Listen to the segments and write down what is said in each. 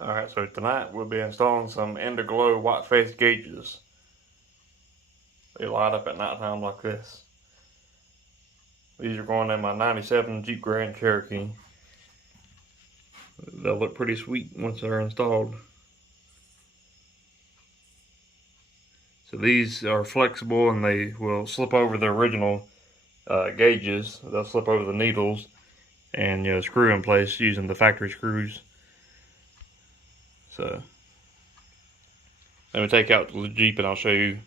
Alright, so tonight we'll be installing some INDIGLO white face gauges. They light up at nighttime like this. These are going in my 97 Jeep Grand Cherokee. They'll look pretty sweet once they're installed. So these are flexible and they will slip over the original gauges. They'll slip over the needles and screw in place using the factory screws. So let me take out the Jeep and I'll show you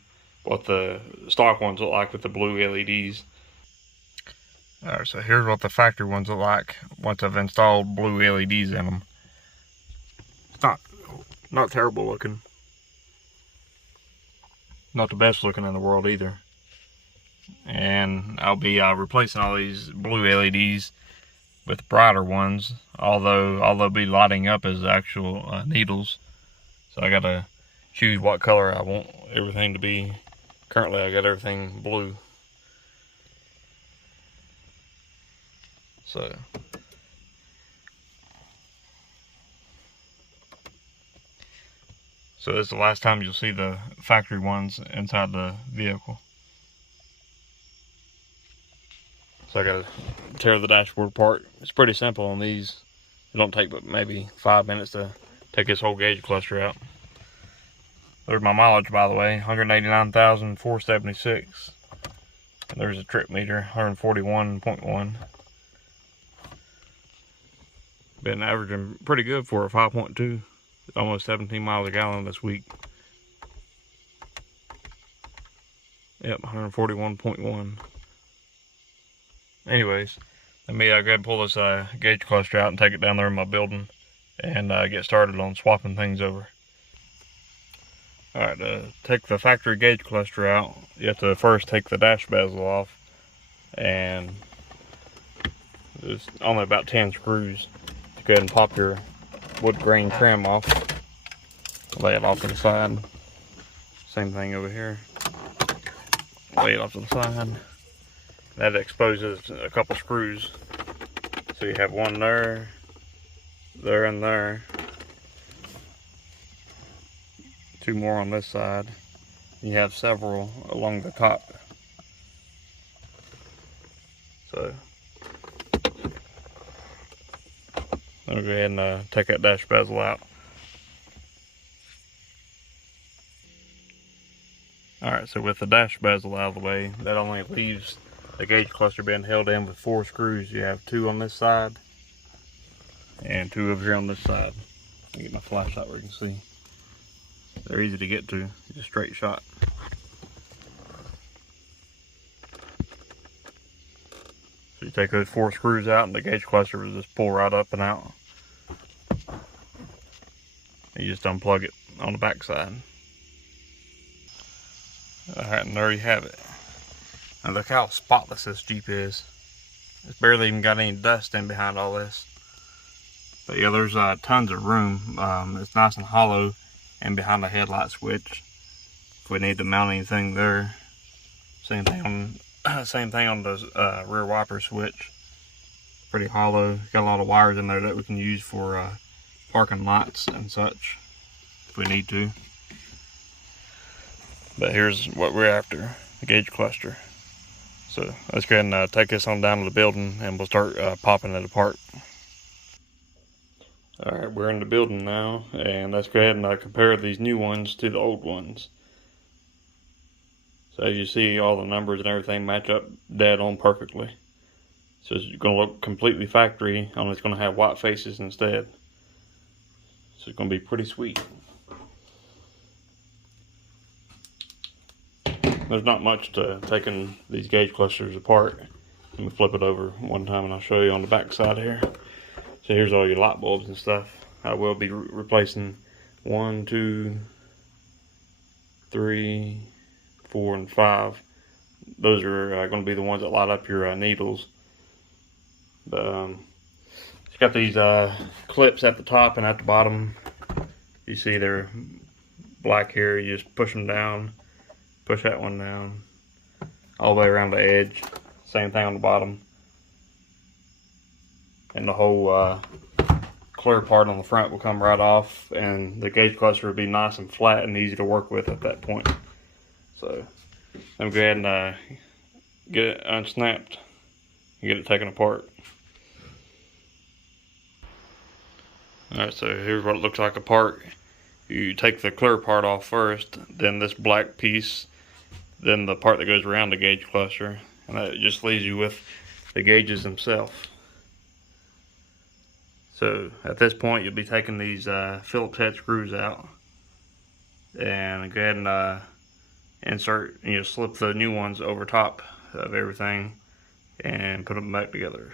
what the stock ones look like with the blue LEDs. Alright, so here's what the factory ones look like once I've installed blue LEDs in them. It's not terrible looking. Not the best looking in the world either. And I'll be replacing all these blue LEDs with brighter ones, although they'll be lighting up as actual needles. So I gotta choose what color I want everything to be. Currently I got everything blue. So this is the last time you'll see the factory ones inside the vehicle. So I gotta tear the dashboard apart. It's pretty simple on these. It don't take but maybe 5 minutes to take this whole gauge cluster out. There's my mileage, by the way, 189,476. And there's a trip meter, 141.1. Been averaging pretty good for a 5.2. Almost 17 miles a gallon this week. Yep, 141.1. Anyways, let me go ahead and pull this gauge cluster out and take it down there in my building and get started on swapping things over. Alright, to take the factory gauge cluster out, you have to first take the dash bezel off, and there's only about 10 screws. To go ahead and pop your wood grain trim off, lay it off to the side. Same thing over here, lay it off to the side. That exposes a couple screws. So you have one there, there, and there. Two more on this side. You have several along the top. So I'll go ahead and take that dash bezel out. Alright, so with the dash bezel out of the way, that only leaves the gauge cluster being held in with 4 screws. You have 2 on this side and 2 over here on this side. Let me get my flashlight where you can see. They're easy to get to, just a straight shot. So you take those 4 screws out and the gauge cluster will just pull right up and out. You just unplug it on the back side. Alright, and there you have it. Now look how spotless this Jeep is. It's barely even got any dust in behind all this. But yeah, there's tons of room. It's nice and hollow and behind the headlight switch. If we need to mount anything there. Same thing on the rear wiper switch. Pretty hollow. Got a lot of wires in there that we can use for parking lights and such if we need to. But here's what we're after, the gauge cluster. So let's go ahead and take this on down to the building and we'll start popping it apart. Alright, we're in the building now, and let's go ahead and compare these new ones to the old ones. So as you see, all the numbers and everything match up dead on perfectly. So it's going to look completely factory, only it's going to have white faces instead. So it's going to be pretty sweet. There's not much to taking these gauge clusters apart. Let me flip it over one time and I'll show you on the back side here. So here's all your light bulbs and stuff. I will be replacing 1, 2, 3, 4, and 5. Those are going to be the ones that light up your needles. But it's got these clips at the top and at the bottom. You see they're black here. You just push them down. Push that one down all the way around the edge. Same thing on the bottom. And the whole clear part on the front will come right off, and the gauge cluster will be nice and flat and easy to work with at that point. So I'm going to go ahead and get it unsnapped and get it taken apart. Alright, so here's what it looks like apart. You take the clear part off first, then this black piece, then the part that goes around the gauge cluster, and that just leaves you with the gauges themselves. So at this point you'll be taking these Phillips head screws out, and go ahead and insert, slip the new ones over top of everything and put them back together.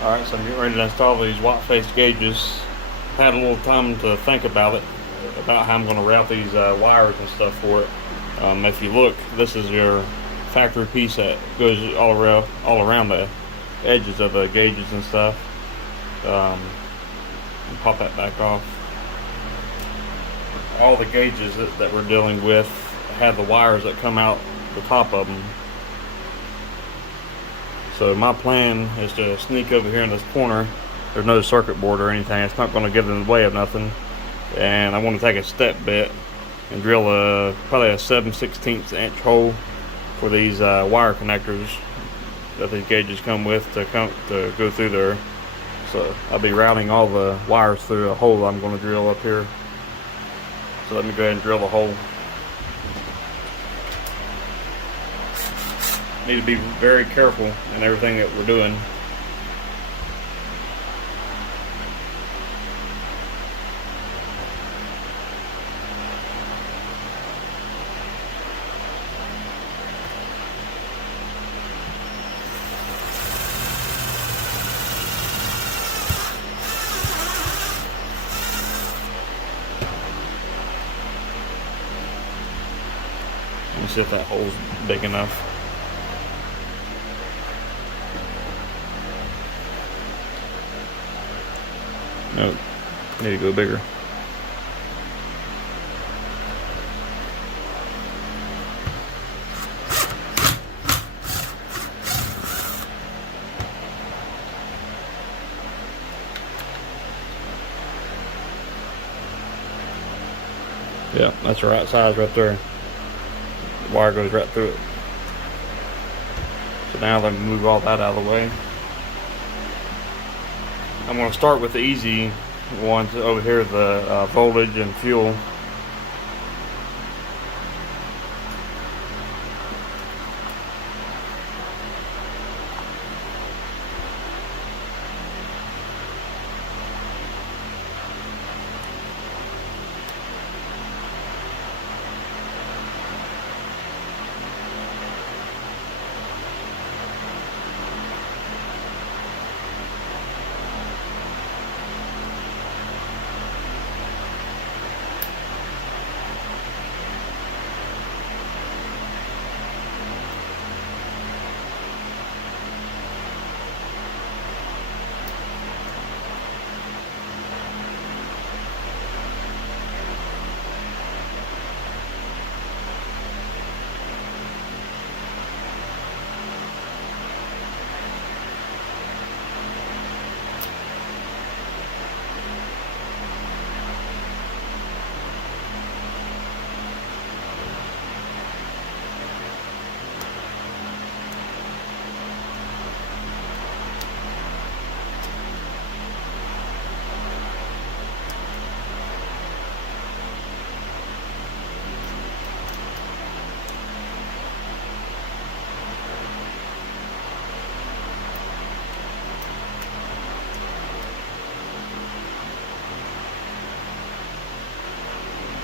Alright, so I'm getting ready to install these white face gauges. Had a little time to think about it, about how I'm going to route these wires and stuff for it. If you look, this is your factory piece that goes all around the edges of the gauges and stuff. Pop that back off. All the gauges that we're dealing with have the wires that come out the top of them. So my plan is to sneak over here in this corner. There's no circuit board or anything. It's not going to get in the way of nothing. And I want to take a step bit and drill probably a 7/16 inch hole for these wire connectors that these gauges come with to go through there. So I'll be routing all the wires through a hole I'm going to drill up here. So let me go ahead and drill the hole. Need to be very careful in everything that we're doing. Let me see if that hole's big enough. Nope, need to go bigger. Yeah, that's the right size right there. The wire goes right through it. So now let me move all that out of the way. I'm going to start with the easy ones over here, the voltage and fuel.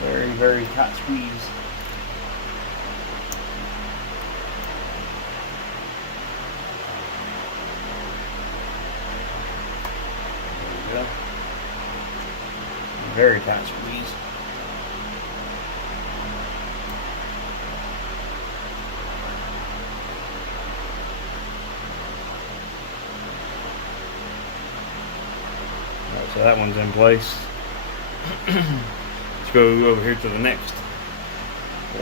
Very, very tight squeeze. There we go. Very tight squeeze. Alright, so that one's in place. Let's go over here to the next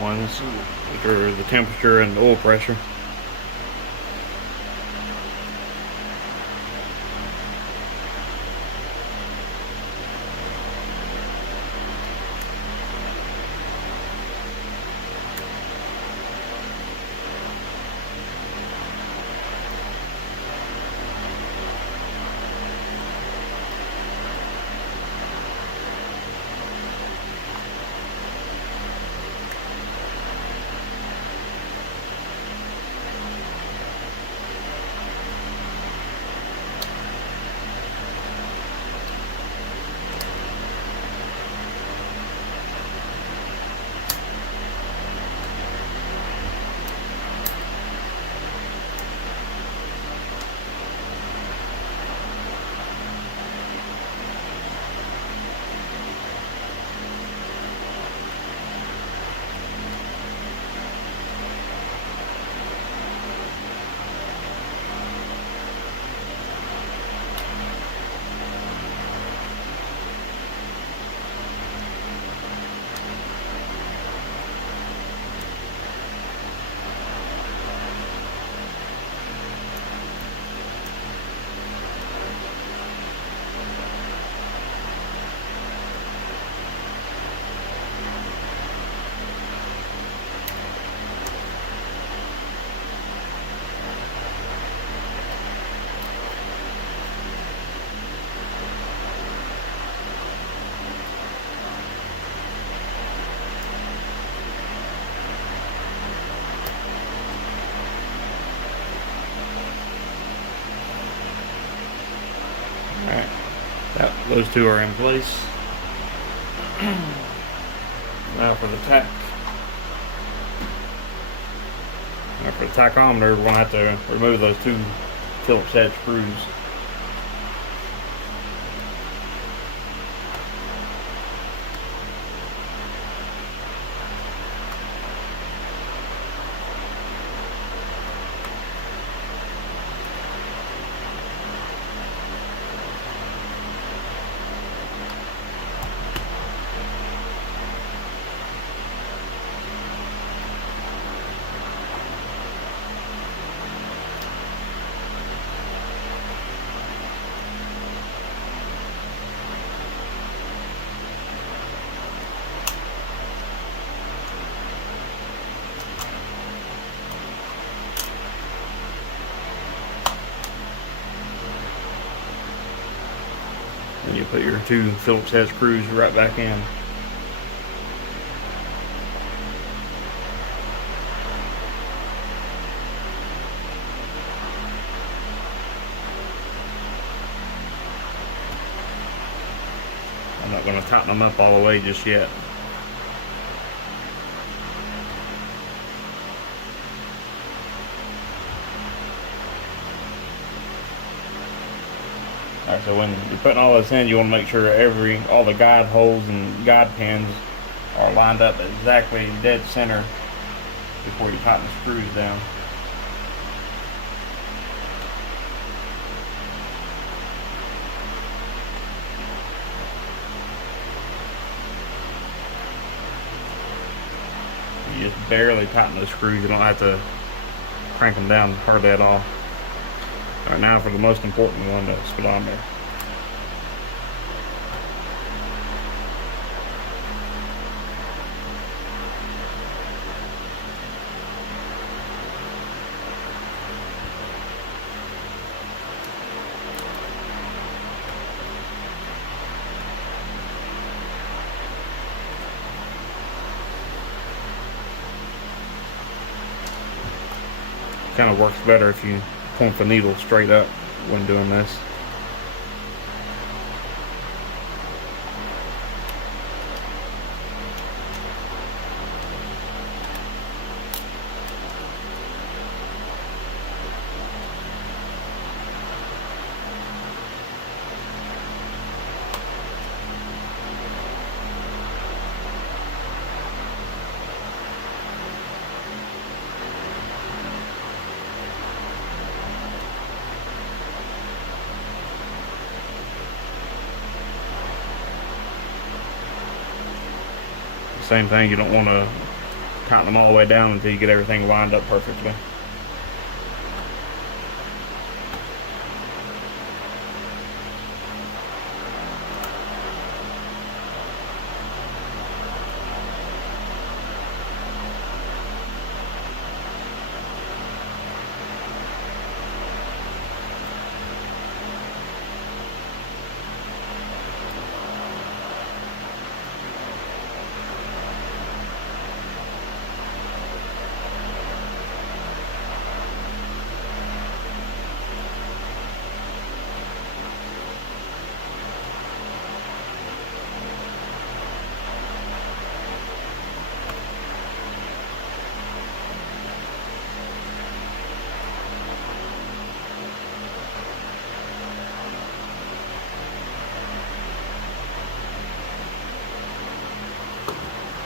ones, which are the temperature and the oil pressure. Alright, those two are in place. Now for the tack. Now for the tachometer, we're going to have to remove those two Phillips head screws. And you put your two Phillips head screws right back in. I'm not going to tighten them up all the way just yet. Alright, so when you're putting all this in, you want to make sure all the guide holes and guide pins are lined up exactly dead center before you tighten the screws down. You just barely tighten the screws, you don't have to crank them down hardly at all. Alright, now for the most important one, the speedometer. Kind of works better if you point the needle straight up when doing this. Same thing, you don't want to tighten them all the way down until you get everything lined up perfectly.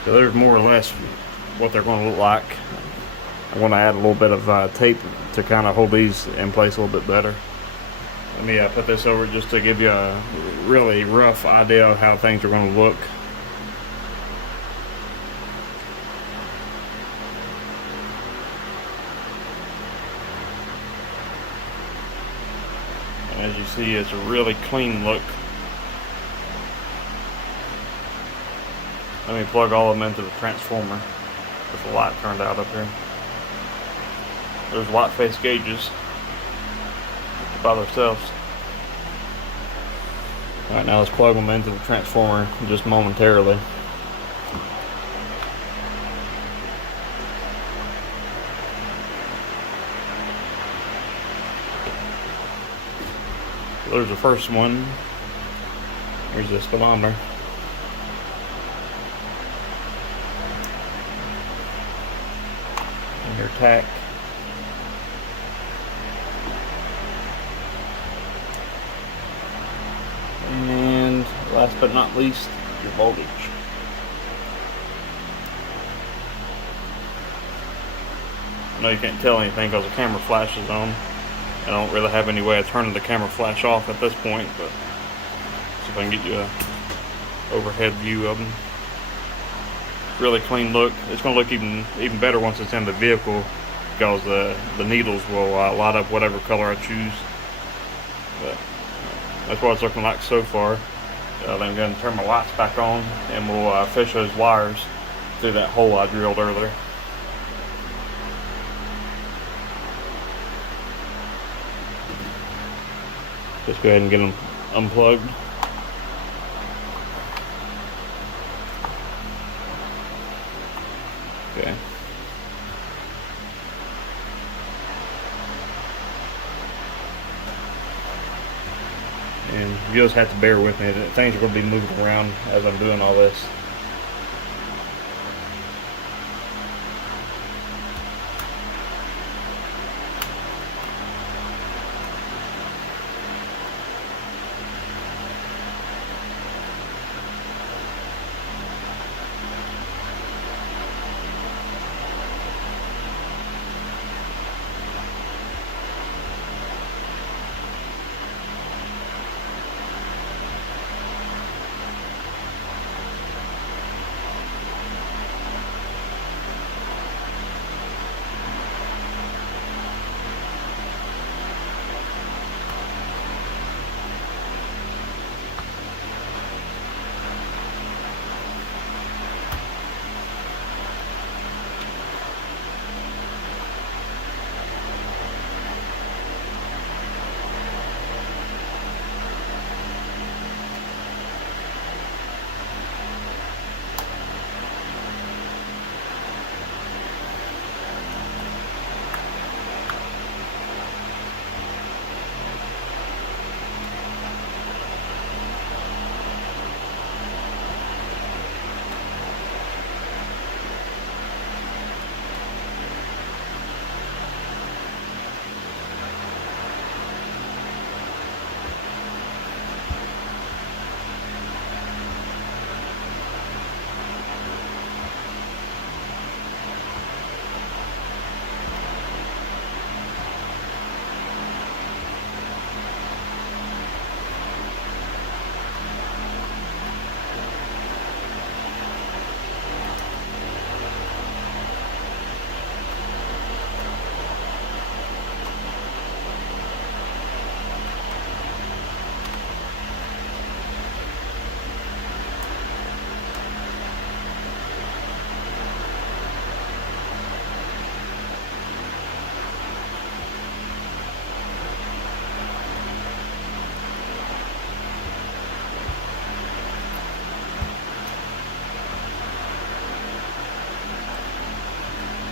So there's more or less what they're going to look like. I want to add a little bit of tape to kind of hold these in place a little bit better. Let me put this over just to give you a really rough idea of how things are going to look. And as you see, it's a really clean look. Let me plug all of them into the transformer with the light turned out up here. There's white face gauges by themselves. Alright, now let's plug them into the transformer just momentarily. So there's the first one. Here's the speedometer. And your tach. And last but not least, your voltage. I know you can't tell anything because the camera flash is on. I don't really have any way of turning the camera flash off at this point, but see if I can get you a overhead view of them. Really clean look. It's going to look even better once it's in the vehicle because the needles will light up whatever color I choose. But that's what it's looking like so far. Then I'm going to turn my lights back on and we'll fish those wires through that hole I drilled earlier. Just go ahead and get them unplugged. Okay. And you just have to bear with me. Things are going to be moving around as I'm doing all this.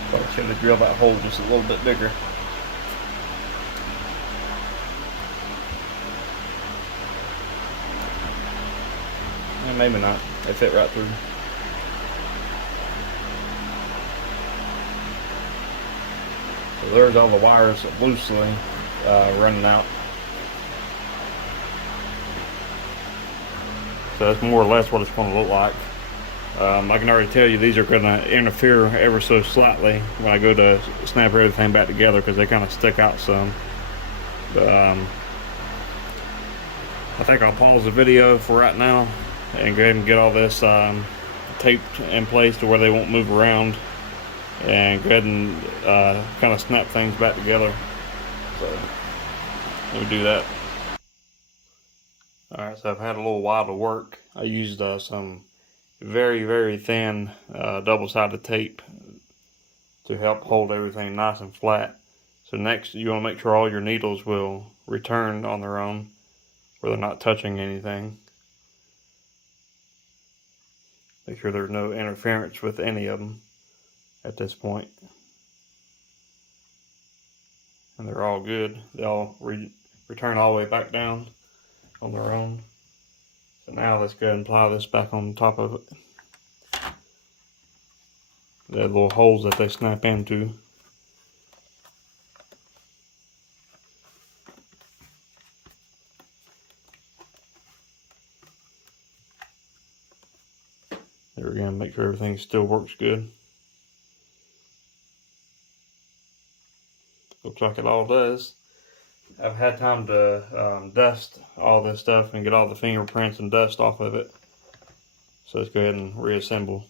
Probably should have drilled that hole just a little bit bigger. And maybe not. They fit right through. So there's all the wires loosely running out. So that's more or less what it's going to look like. I can already tell you these are going to interfere ever so slightly when I go to snap everything back together because they kind of stick out some. But I think I'll pause the video for right now and go ahead and get all this taped in place to where they won't move around, and go ahead and kind of snap things back together. So let me do that. Alright, so I've had a little while to work. I used some very thin double-sided tape to help hold everything nice and flat. So next you want to make sure all your needles will return on their own where they're not touching anything. Make sure there's no interference with any of them at this point. And they're all good. They all return all the way back down. on their own. So now let's go ahead and apply this back on top of it. The little holes that they snap into. There we go, make sure everything still works good. Looks like it all does. I've had time to dust all this stuff and get all the fingerprints and dust off of it. So let's go ahead and reassemble.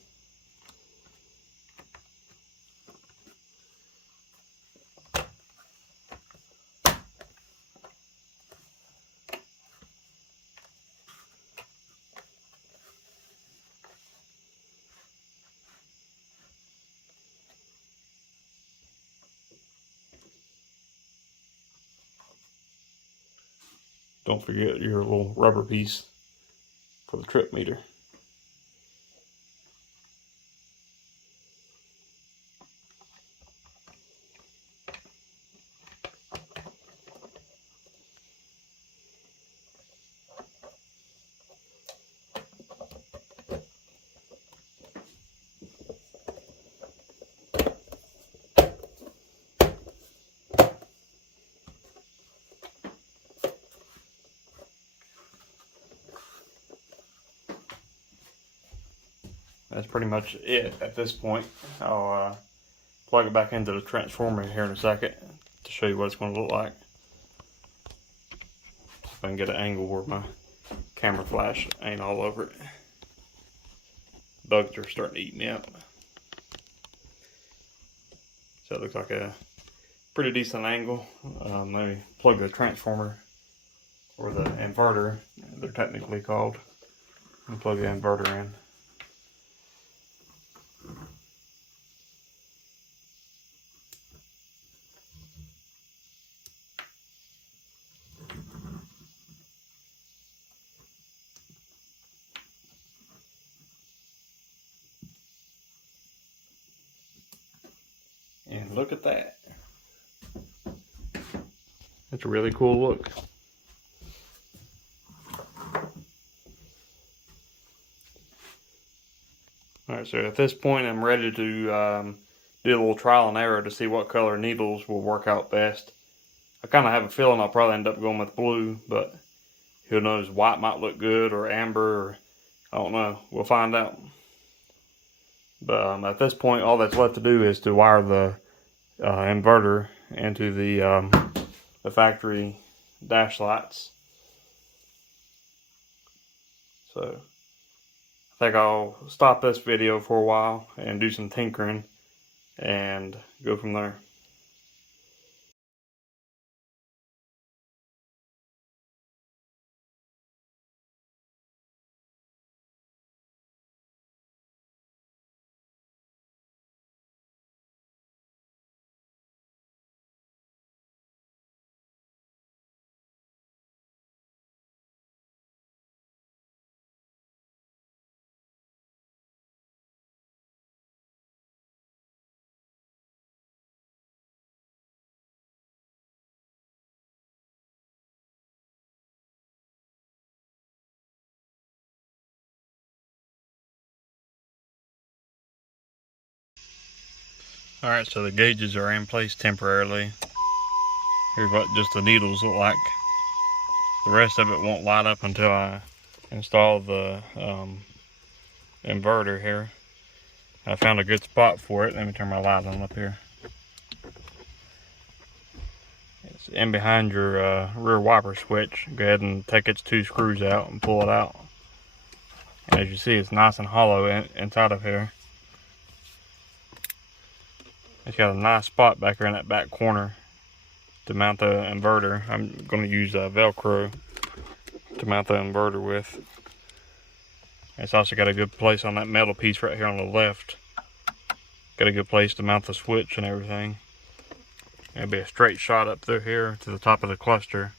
Don't forget your little rubber piece for the trip meter. That's pretty much it at this point. I'll plug it back into the transformer here in a second to show you what it's going to look like. If I can get an angle where my camera flash ain't all over it. Bugs are starting to eat me up. So it looks like a pretty decent angle. Let me plug the transformer, or the inverter, they're technically called, and plug the inverter in. And look at that. It's a really cool look. Alright, so at this point I'm ready to do a little trial and error to see what color needles will work out best. I kind of have a feeling I'll probably end up going with blue, but who knows, white might look good, or amber, or I don't know. We'll find out. But at this point, all that's left to do is to wire the inverter into the factory dash lights. So I think I'll stop this video for a while and do some tinkering and go from there. Alright, so the gauges are in place temporarily. Here's what just the needles look like. The rest of it won't light up until I install the inverter here. I found a good spot for it. Let me turn my light on up here. It's in behind your rear wiper switch. Go ahead and take its 2 screws out and pull it out. And as you see, it's nice and hollow inside of here. It's got a nice spot back here in that back corner to mount the inverter. I'm going to use Velcro to mount the inverter with. It's also got a good place on that metal piece right here on the left. Got a good place to mount the switch and everything. It'll be a straight shot up through here to the top of the cluster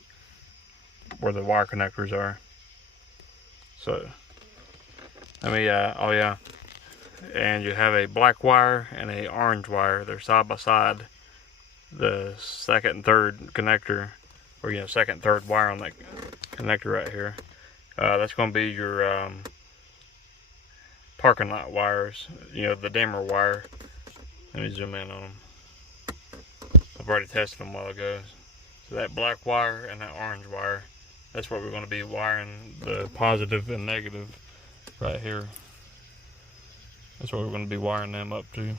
where the wire connectors are. So, let me, oh yeah. And you have a black wire and a orange wire. They're side by side. The second and third connector, or second and third wire on that connector right here. That's going to be your parking lot wires, you know, the dimmer wire. Let me zoom in on them. I've already tested them a while ago. So that black wire and that orange wire, that's what we're going to be wiring the positive and negative right here. That's what we're going to be wiring them up to.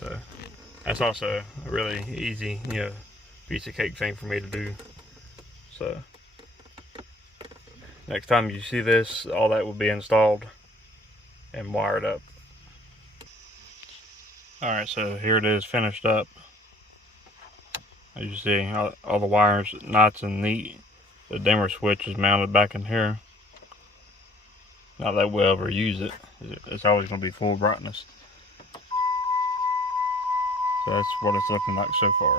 So that's also a really easy, you know, piece of cake thing for me to do. So next time you see this, all that will be installed and wired up. Alright, so here it is finished up. As you see, all the wires nice and neat. The dimmer switch is mounted back in here. Not that we'll ever use it. It's always going to be full brightness. So that's what it's looking like so far.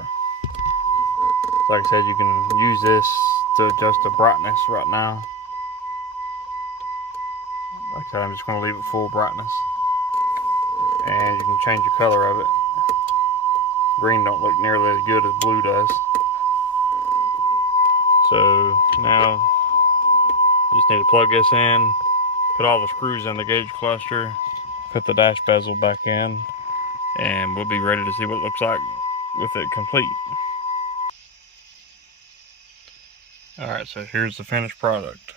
So like I said, you can use this to adjust the brightness right now. Like I said, I'm just going to leave it full brightness. And you can change the color of it. Green don't look nearly as good as blue does. So now, just need to plug this in, put all the screws in the gauge cluster, put the dash bezel back in, and we'll be ready to see what it looks like with it complete. Alright, so here's the finished product.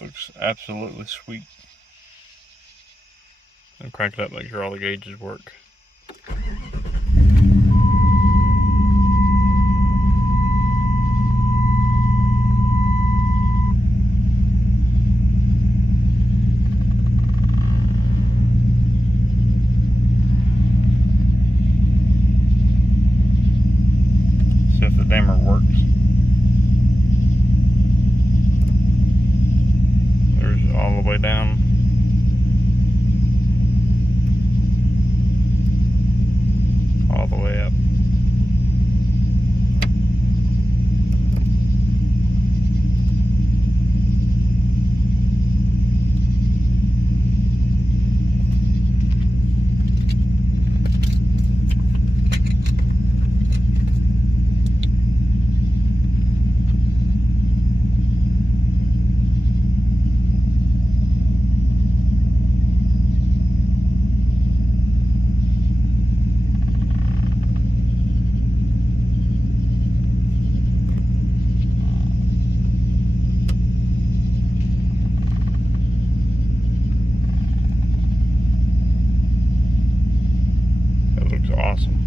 Looks absolutely sweet. And crank it up, make sure all the gauges work. See if the dimmer works. There's all the way down. All the way up. Awesome.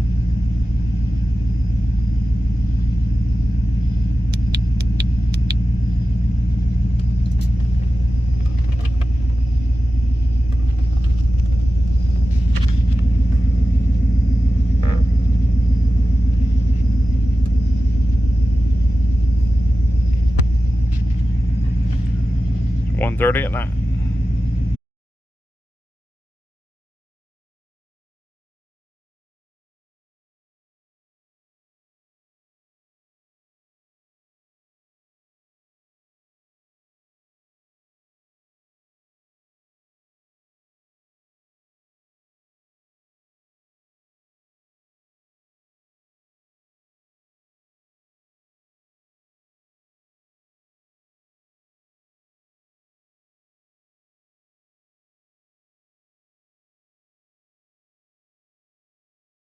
It's 1:30 at night.